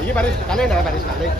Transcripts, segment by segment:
Ini baris kanan ada baris kanan.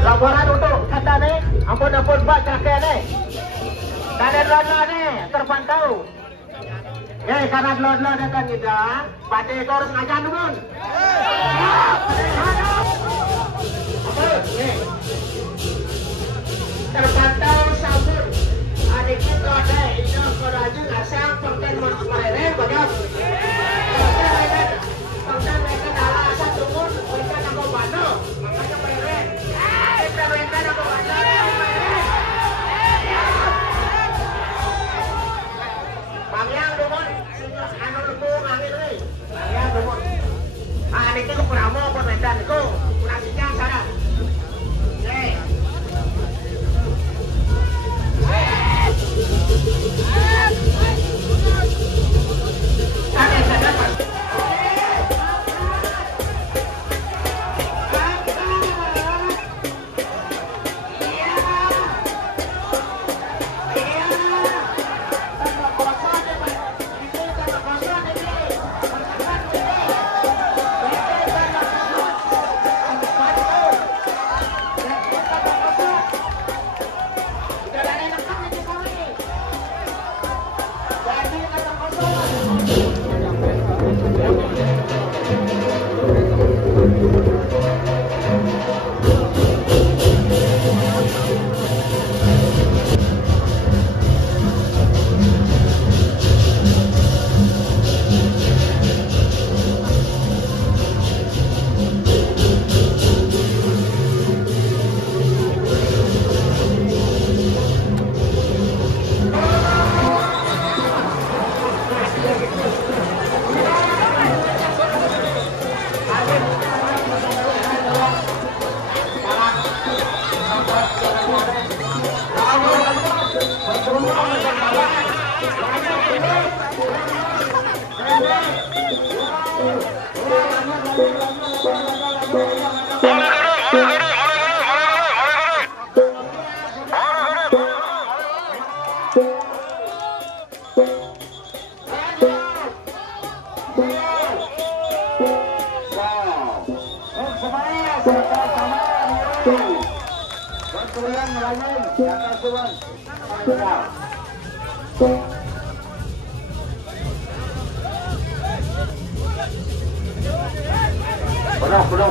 Laporan untuk kata nih, ampun Pak kakek nih. Kanan lona nih terpantau. Kanan lona dekat kita, pada ekor ngajan dulu. Terpantau sabun. Adik kita nih, ini koraju asal pengken mereka bagai. Pengken mereka dalam asal turun, mereka nak bantu, makanya mereka. Pangyang dumon, anu lembung angin ni. Pangyang dumon. Adik tu kurang mau permendan tu, kurang siang sana. 9 melawan, di atas 9. Penuh. Penuh.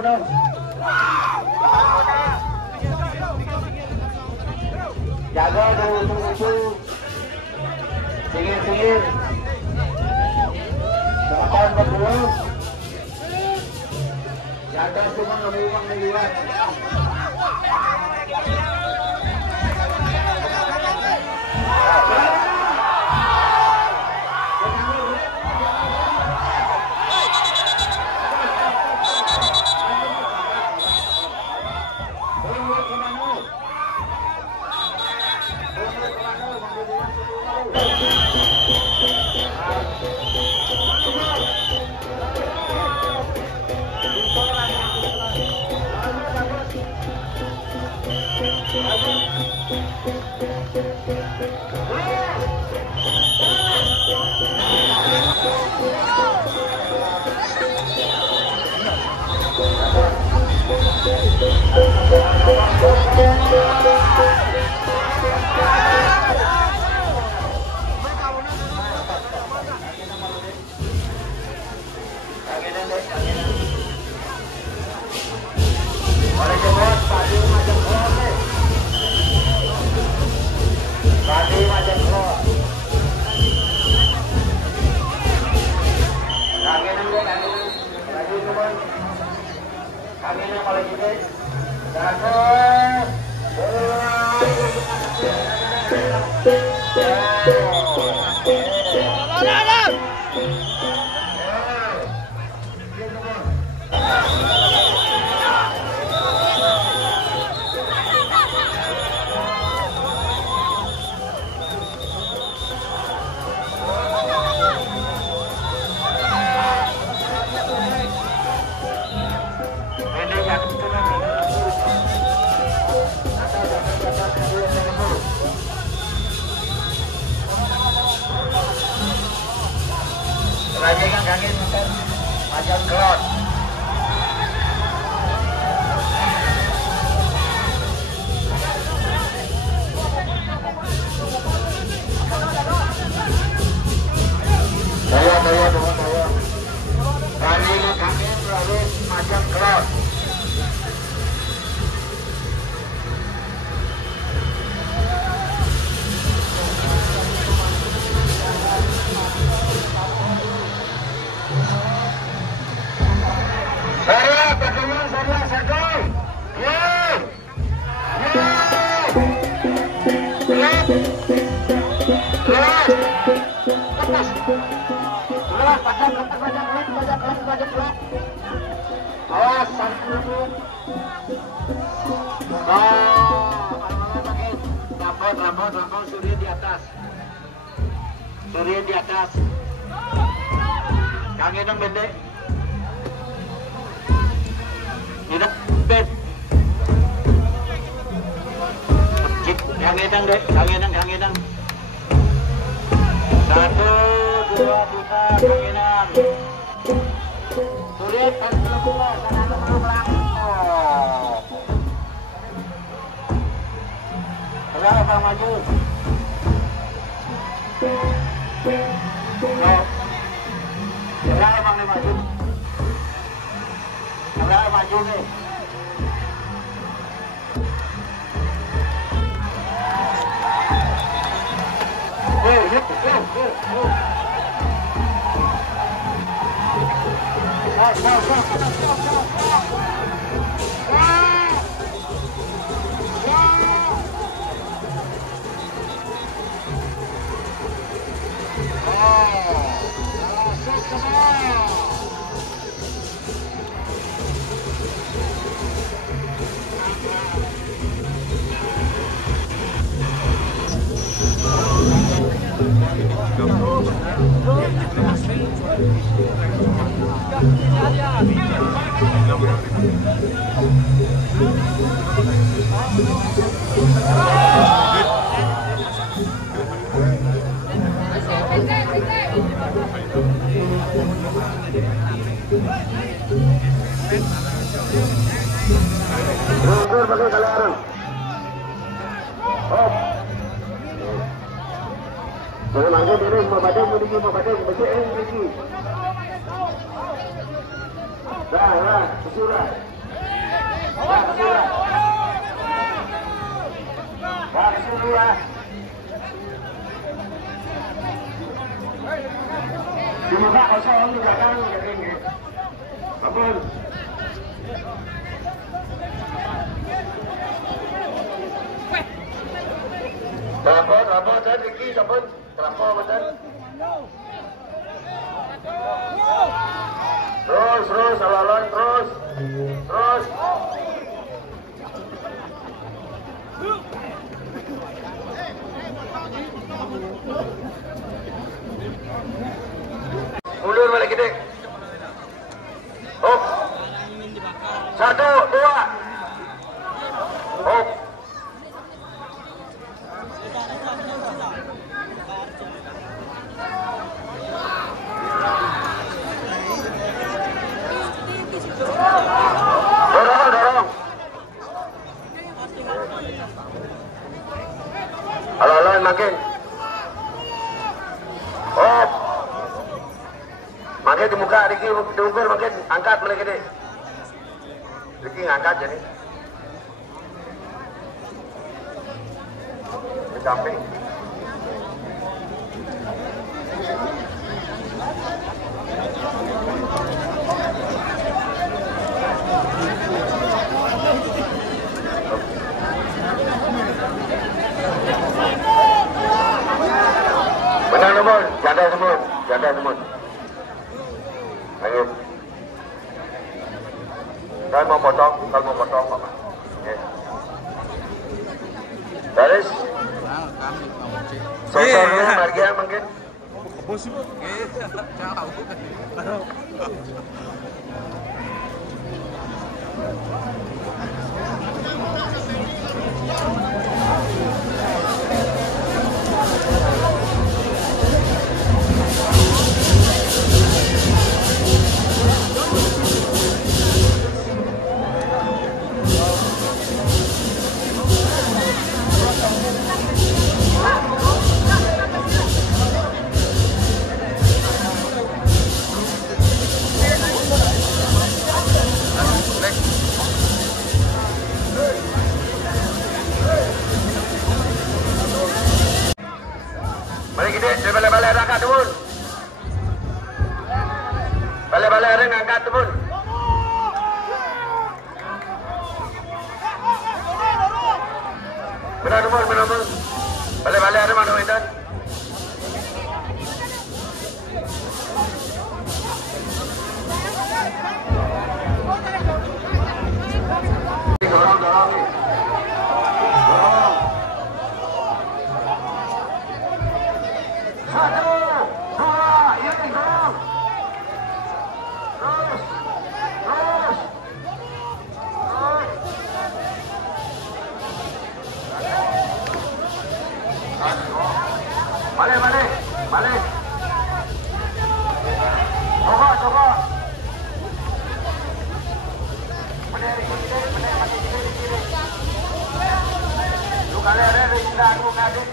Penuh. Jaga dulu. Singir. Teman berdua. Jaga semua uang lewat. Rambut Surya di atas. Kang Enang bende. Tidak bed. Kang Enang deh, Kang Enang. 1, 2, 3, Kang Enang. Surya kan belum Berapa maju? Berapa nih maju? Berapa maju nih? Mundur pakai kalian. Oh. Jangan mangga diri, mau badan, mesti lagi. Dah, kesurat. Dah, kesurat. Di muka kosong juga kan, ini. Ampun. Rapor, saya Ricky, sampun. Rapor, betul. Terus, alon terus. Mundur balik gede. Hop. 1, 2. Hop. Dorong. Alon makin. Oh. Makin di muka Riki diukur makin angkat mulai gede. Riki ngangkat jadi. Di samping. Benar semua, janda semua. Ayo. Kalau mau potong, Pak. Oke. Baris. Sosoknya bagian mungkin. Bos ibu. Balik gede, balik angkat turun. Balik angkat turun. Benar. Balik ada mana Medan? Dorong. Satu, dua, ini dorong. Terus. Balik. Coba. Benar di kiri. Lu kali ada di sebelah aku kaget.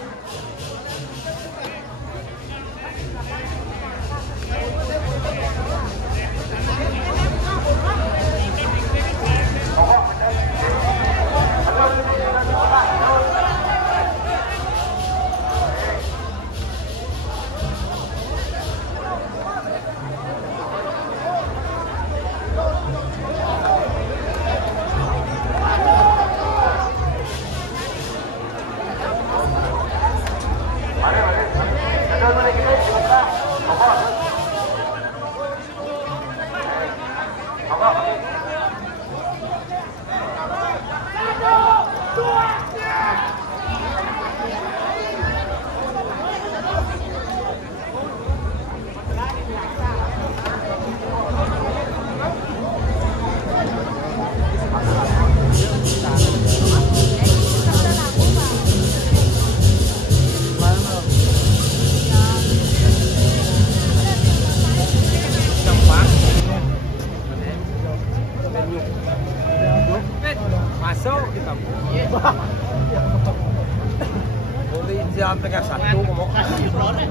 Siap pegang satu, mau kasih. Benar.